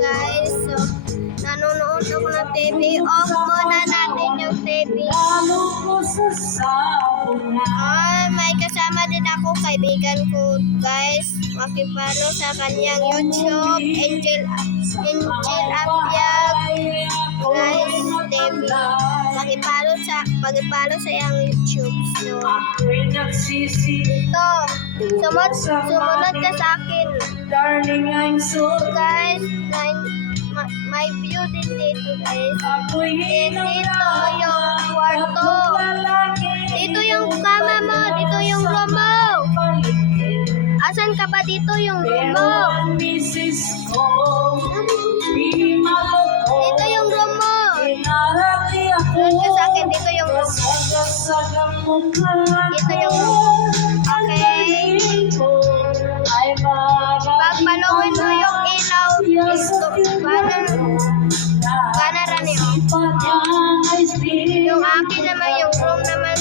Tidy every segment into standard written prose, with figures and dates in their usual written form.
guys. So, nanonood ako ng TV. Off muna natin yung TV. May kasama din ako, kaibigan ko, guys. Makipalo sa kanyang YouTube, Angel Apiag, guys, TV. Makipalo sa iyang YouTube. So, ito. Sumunod ka sa akin. So, guys, may view din dito, guys. Dito yung kwarto. Dito yung kama mo. Dito yung room mo. Asan ka ba dito yung room mo? Dito yung room mo. Sunod ka sa akin. Dito yung room mo. Dito yung room. Okay. Pagpalawin mo yung ilaw dito. Para rin yun. Yung akin naman, yung room naman.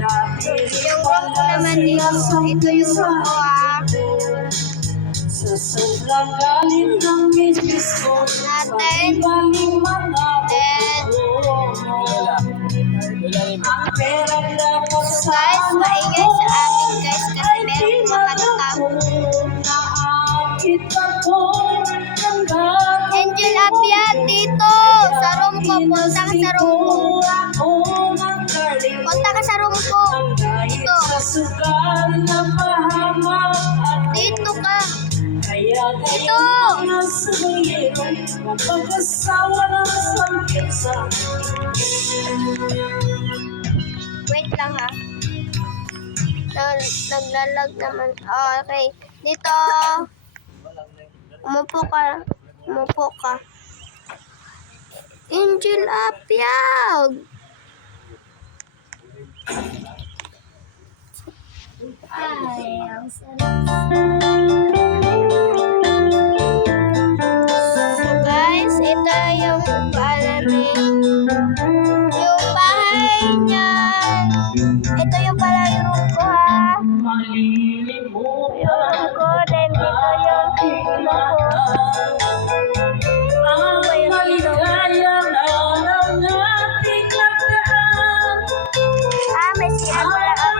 Yung room ko naman dito. Ito yung room ko, natin. So guys, maingay sa amin guys kasi meron kumakanta. Angel Apiag dito sa room ko. Punta ka sa room ko. Punta ka sa room ko. Dito. Dito ka. Dito. Wait lang ha. Naglalag naman. Oh, okay. Dito. Umupo ka. Umupo ka. Angel Apiag. Ay, ang sarap. So guys, ito yung yung bahay niya. Ito yung pala yung room ko ha. Yung room ko, then dito yung room ko. May siya pala ako.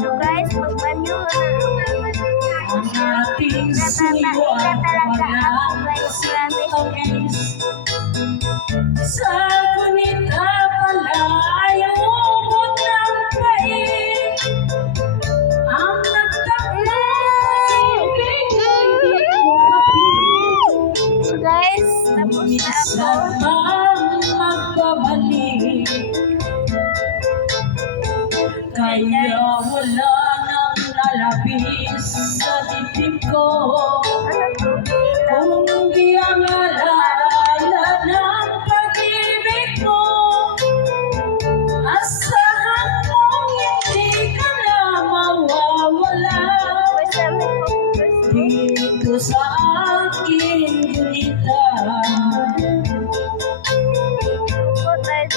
So guys, magbanyo na. Nababaila talaga ako guys. Promise. Sa gunita pala ayaw mo ng kain. Ang nagtakbo ibig ko hindi ko mapili. So guys, tapos na ako. Sabang magbabalik. Kaya wala nang lalabis sa dibdib ko. Kung di ang alala ng pag-ibig mo, asahan mong hindi ka na mawawala. Dito sa aking gunita,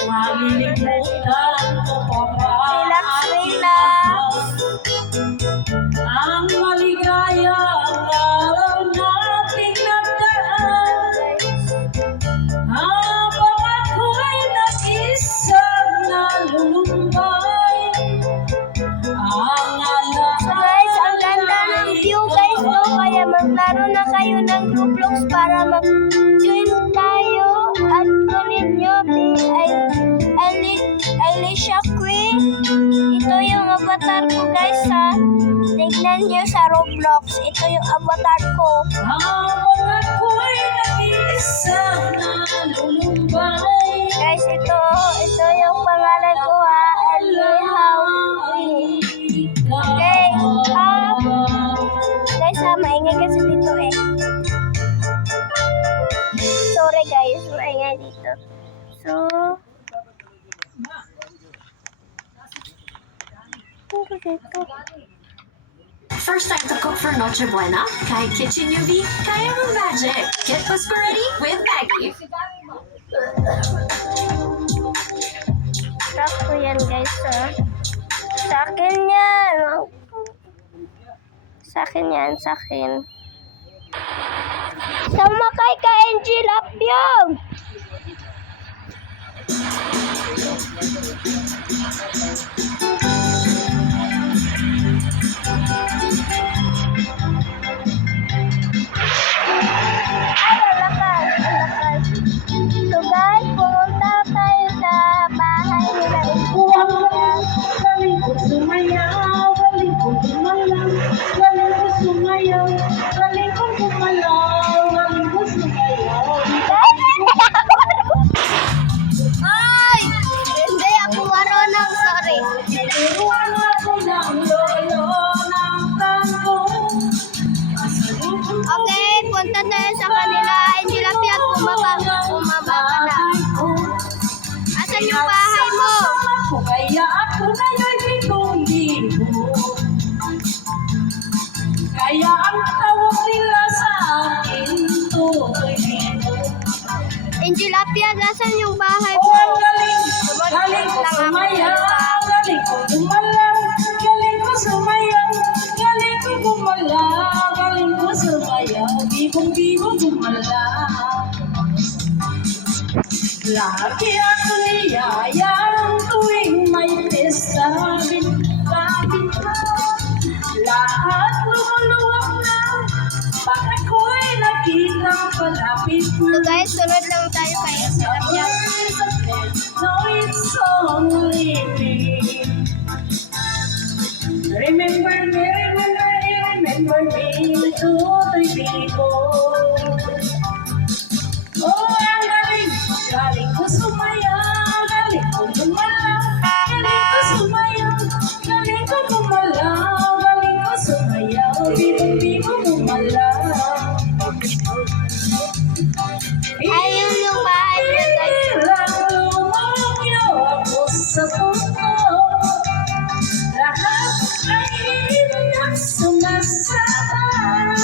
malilimutan ko pa ba ang maligayang araw nating nagdaan? Habang ako'y nag-isang nalulumbay, ang So guys, ang ganda ng view guys, no? Kaya maglaro na kayo ng Roblox para mag-join tayo. At kunin nyo Alicia Queen. Ito yung avatar ko guys ha. Tignan nyo sa Roblox. Ito yung avatar ko. habang ako'y nag-isang nalulumbay, Guys, ito yung pangalan ko ha. Alihaw Queen. Okay. Guys ha, maingay kasi dito eh. Sorry guys, maingay dito. So, First time to cook for Noche Buena? Kahit Kitchen UV, kaya mo magic. Get Cusco ready with Maggie. Tapos ko yan guys. akin yan, sa akin. Sumakay ka, Angel Apyong! Ay, ang lakas, ang lakas. So guys, pumunta tayo sa bahay nila. Galing ko sumayaw, galing ko gumalaw, galing ko sumayaw, galing ko gumalaw, galing ko sumayaw. Ay! Hindi ako marunong, sorry. Turuan ako ng lolo ng tango. Okay, punta tayo sa kanila. Angel Apyong, bumaba ka na. Asan yung bahay mo? Kaya ako nga'y bigong-bigo. Kaya ang tawag nila sa akin, tuloy dito. Angel Apyong, asan yung bahay Oh, mo? ang galing, galing ko sumayaw, galing ko gumalaw, galing ko sumayaw, galing ko gumalaw, galing ko sumayaw, bigong-bigo gumalaw. Lagi ako niyayang tuwing may pesta, bit-babit na. Lahat lumuluwag na, pag ako'y nakitang palapit So na. guys, sunod lang tayo kay Angel Apyong. No, it's only me. Remember me, remember me, tuloy dito. Oh, ang galing, galing ko sumayaw, galing ko gumalaw, galing ko sumayaw, galing ko gumalaw, galing ko sumayaw, bibong-bibo gumalaw. Ayun yung bahay niya, guys. Ilang lumagyo ako sa puso, lahat ay inak sumasabay,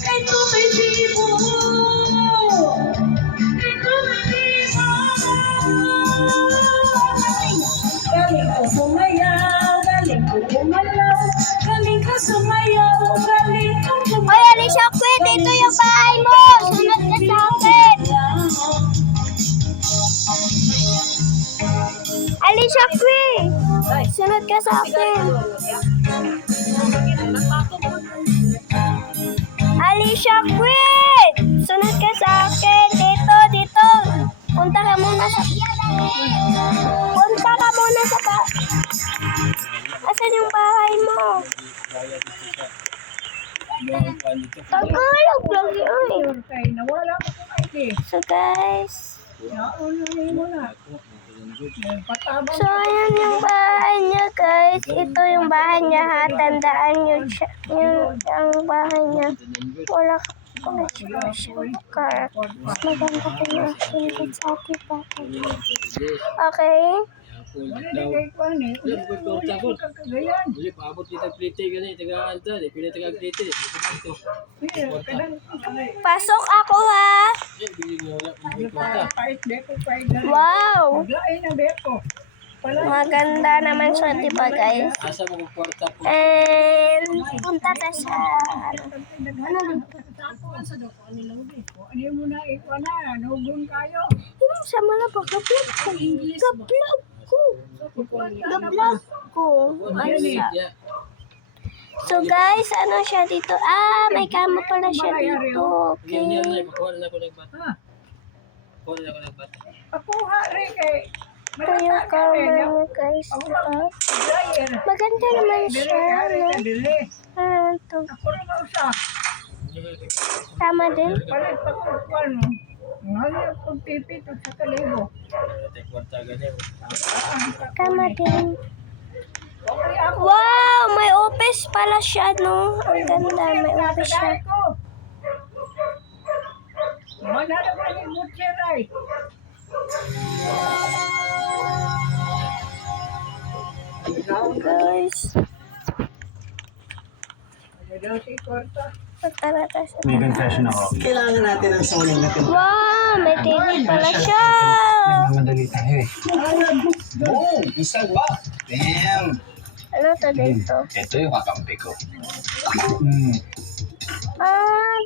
kay tuloy bibo, kay tuloy bibo. Galing ko sumayaw, galing ko gumalaw, galing ko sumayaw, galing ko gumalaw. Hoy, Alicia Queen, dito yung bahay mo. Sunod ka sa akin. Alicia Queen, sunod ka sa akin. Alicia Queen, sunod ka sa akin. Dito, dito. Punta ka muna sa... Asan yung bahay mo? Tagalog lang yun. Nawala ko kung ID. So guys, Naununin mo na. Patabang so ayan yung bahay niya guys. Ito yung bahay niya ha. Tandaan nyo siya. Yung ang bahay niya. Wala siya car. Mas maganda ko na hindi sa akin pa. Okay? kay Kwan eh. Kagayan. Jadi paabot kita plite gani taga anta di pila taga plite ito. Pasok ako ha. Bili nga wala Pait deko pait. Wow! Lain ang deko. Maganda naman siya, di ba guys? asa mo kwarta po. And punta tayo sa Ano mo na ikaw na, nugun kayo. yung sa mga pagka-vlog ko. Ka-vlog ko. Ka-vlog ko. Ya. So guys, ano siya dito? May kama pala siya dito. Yan yan Okay. na kuha na ko nagbata. Ha? Kuha na ko nagbata. Ako hari kay. Ito yung kama niya guys. Maganda naman siya. No? Ito. Ako rin mausa. Tama din. Palit pa ko kuwan mo. Ngayon kung tipit at sa kalibo. Tay kwarta gani. Tama din. Okay ako. Wow! May office pala siya, no? Ang ganda. May office siya. Wala na ba ni Butcheray? Guys, Ano daw si Korta? tara tayo sa... May confession ako. Kailangan natin ng soling na pinag- Wow! May TV pala siya! Nagmamadali tayo eh. Boom! Isa ba? Damn! Ano to dito? Ito yung kakampi ko.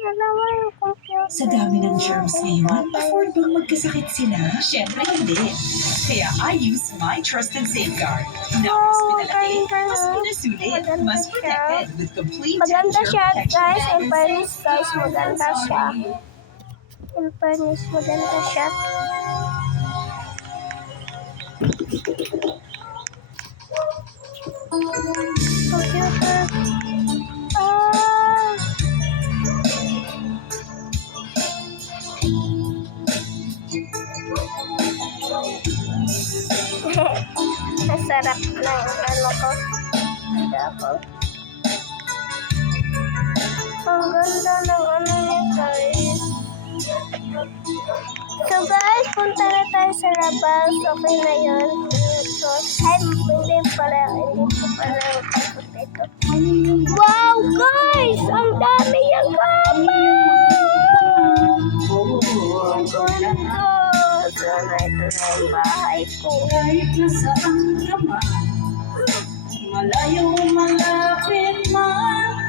Dalawa yung computer. Sa dami ng germs ngayon, afford bang magkasakit sila? Siyempre hindi. Kaya I use my trusted safeguard. Na mas pinalaki, mas pinasulit, mas protected with complete Maganda germ siya, protection guys. In and fairness, guys, safety maganda siya. In fairness, maganda siya. Computer. Masarap na yung ano ko. Ako. Ang ganda ng ano niya, guys. So guys, punta na tayo sa labas. Okay na yun. So, ay, hindi pala tapos ito. Wow, guys! Ang dami yung kama! Ang ganda! So, ito na yung bahay ko. kahit nasaan ka man, malayo malapit man,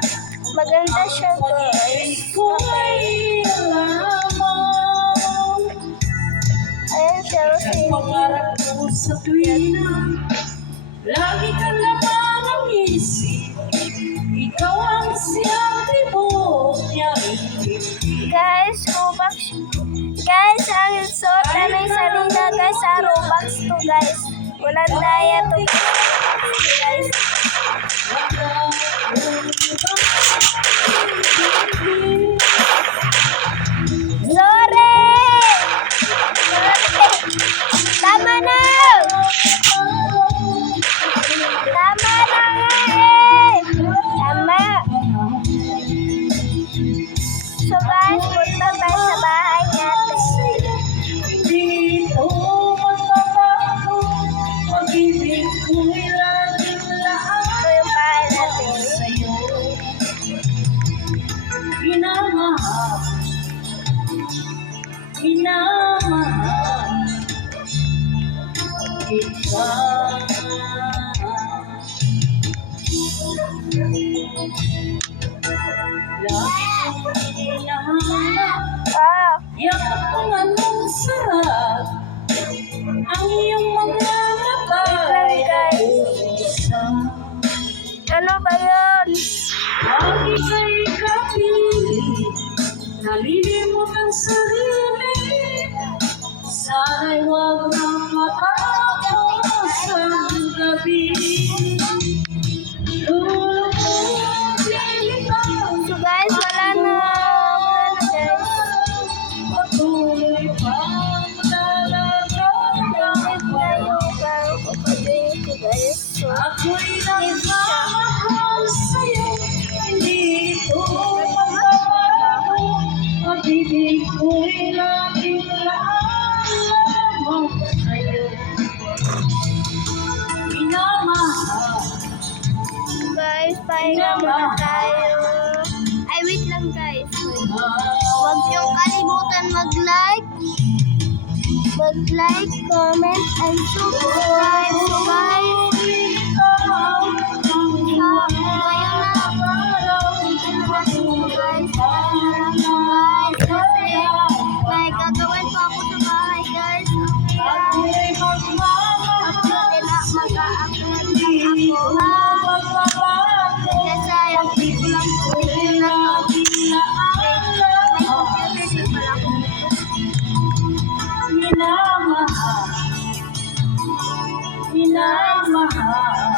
Maganda siya, guys. ko ay alamang. Ayan siya, At pangarap ko sa tuwina, lagi ka lamang ang isip. Ikaw ang siyang tibok niya. guys, Robux. Guys, ang suot na ng sarina, guys, sa Robux to, guys. Walang daya to, guys. Sorry! Tama na! Tama na nga eh! Tama! So guys, punta tayo sa bahay natin. Dito magbabago, pag-ibig ko'y laging lahat Ito yung bahay natin. sa'yo. Minamahal, minamahal kita. Lagi kong hinahanap, yakap kong anong sarap, ang iyong mga ngapay ay isang. Ano ba yun? Lagi kay kapili, nalilimot ang sarili. Sana'y huwag nang matapos ang gabi. So guys, wala na guys. Patuloy pang Naisip na yung papapadoyin ko guys. So, ako'y give siya. nagmamahal sa'yo, hindi ito magbabago. Pag-ibig ko'y laging lamang sa'yo. Minamahal, Guys, pahinga muna tayo. Ay, wait lang guys. Huwag niyong kalimutan mag-like, comment, and subscribe. So guys, may gagawin pa ako sa bahay guys. Mag-upload ako ha. Kasi yung video lang po na to. May computer din pala ako. minamahal, minamahal.